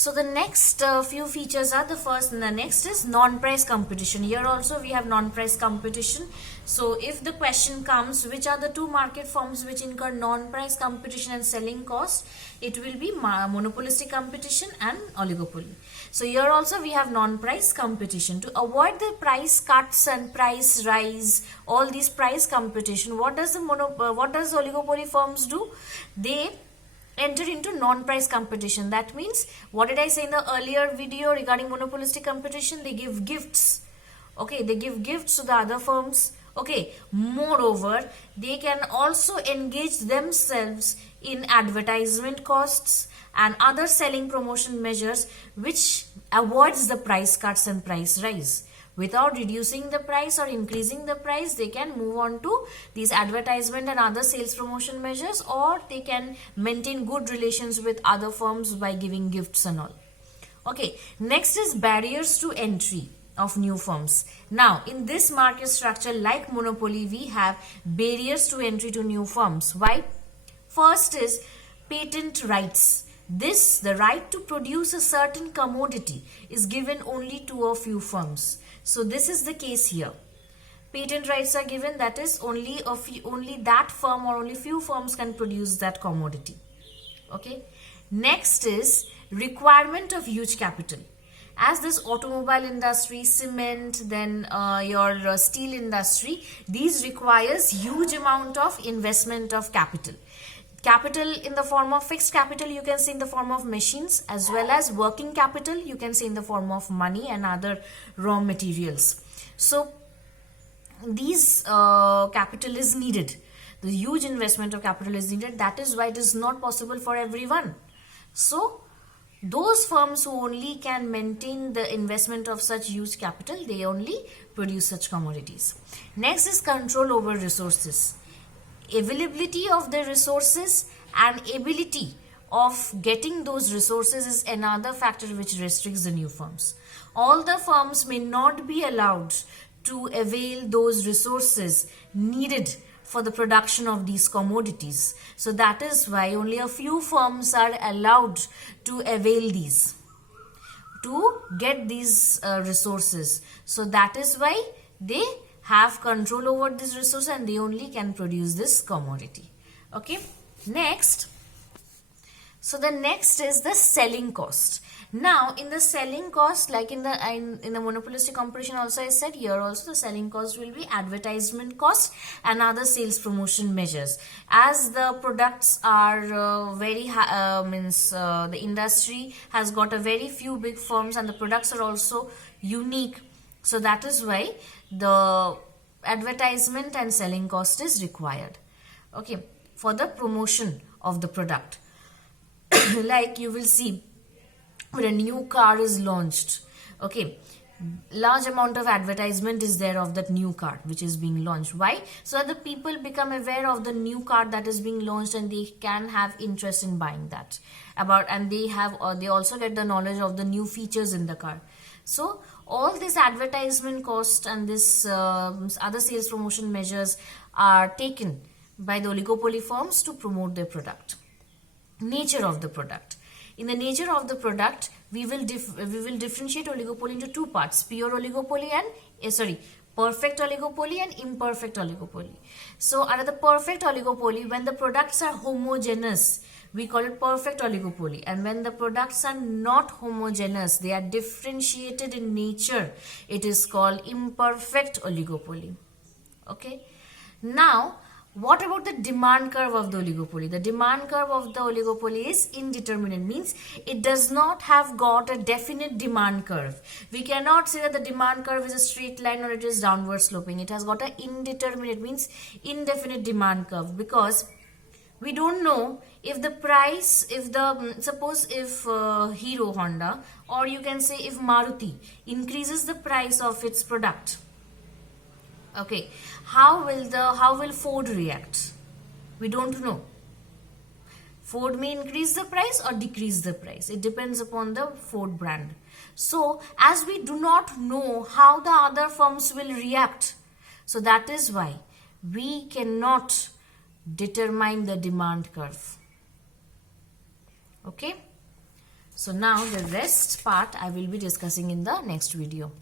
So the next few features are the next is non-price competition. Here also we have non-price competition. So if the question comes, which are the two market forms which incur non-price competition and selling cost, it will be monopolistic competition and oligopoly. So here also we have non-price competition. To avoid the price cuts and price rise, all these price competition, what does oligopoly firms do? They enter into non-price competition. That means, what did I say in the earlier video regarding monopolistic competition? They give gifts. Okay, they give gifts to the other firms. Okay, moreover, they can also engage themselves in advertisement costs and other selling promotion measures which avoids the price cuts and price rise. Without reducing the price or increasing the price, they can move on to these advertisement and other sales promotion measures, or they can maintain good relations with other firms by giving gifts and all. Okay, next is barriers to entry of new firms. Now, in this market structure like monopoly, we have barriers to entry to new firms. Why? First is patent rights. The right to produce a certain commodity is given only to a few firms. So this is the case here. Patent rights are given, that is only that firm or only few firms can produce that commodity. Okay. Next is requirement of huge capital. As this automobile industry, cement, then your steel industry, these requires huge amount of investment of capital. Capital in the form of fixed capital, you can say in the form of machines, as well as working capital, you can say in the form of money and other raw materials. So these capital is needed. The huge investment of capital is needed. That is why it is not possible for everyone. So those firms who only can maintain the investment of such huge capital, they only produce such commodities. Next is control over resources. Availability of the resources and ability of getting those resources is another factor which restricts the new firms. All the firms may not be allowed to avail those resources needed for the production of these commodities. So that is why only a few firms are allowed to avail these, to get these resources. So that is why they have control over this resource and they only can produce this commodity. Okay, next. So the next is the selling cost. Now in the selling cost, like in the monopolistic competition also, I said here also the selling cost will be advertisement cost and other sales promotion measures. As the products are the industry has got a very few big firms and the products are also unique. So that is why the advertisement and selling cost is required. Okay, for the promotion of the product. Like you will see when a new car is launched, okay, large amount of advertisement is there of that new car which is being launched. Why? So that the people become aware of the new car that is being launched and they can have interest in buying that and they also get the knowledge of the new features in the car. So all this advertisement cost and this other sales promotion measures are taken by the oligopoly firms to promote their product. Nature of the product. In the nature of the product, we will differentiate oligopoly into two parts: pure oligopoly and perfect oligopoly and imperfect oligopoly. So under the perfect oligopoly, when the products are homogeneous, we call it perfect oligopoly, and when the products are not homogeneous, they are differentiated in nature, it is called imperfect oligopoly. Okay, now what about the demand curve of the oligopoly? The demand curve of the oligopoly is indeterminate, means it does not have got a definite demand curve. We cannot say that the demand curve is a straight line or it is downward sloping. It has got an indeterminate, means indefinite demand curve, because we don't know if the price, suppose if Hero Honda, or you can say if Maruti increases the price of its product, okay, how will Ford react? We don't know. Ford may increase the price or decrease the price. It depends upon the Ford brand. So as we do not know how the other firms will react, so that is why we cannot determine the demand curve. Okay, So now the rest part I will be discussing in the next video.